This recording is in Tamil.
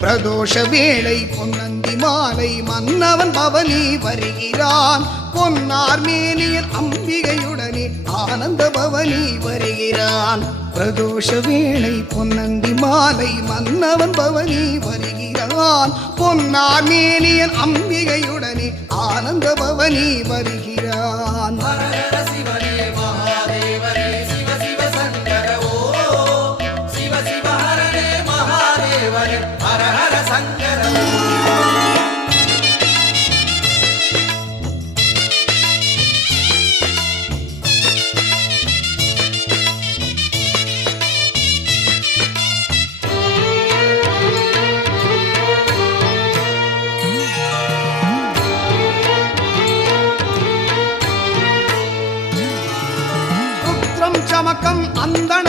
பிரதோஷ வேளை பொன்னந்தி மாலை மன்னவன் பவனி வருகிறான். பொன்னார் மேனியன் அம்பிகையுடனே ஆனந்த பவனி வருகிறான். பிரதோஷ வேளை பொன்னந்தி மாலை மன்னவன் பவனி வருகிறான். பொன்னார் மேனியன் அம்பிகையுடனே ஆனந்த பவனி வருகிறான். சமக்கம் அந்தண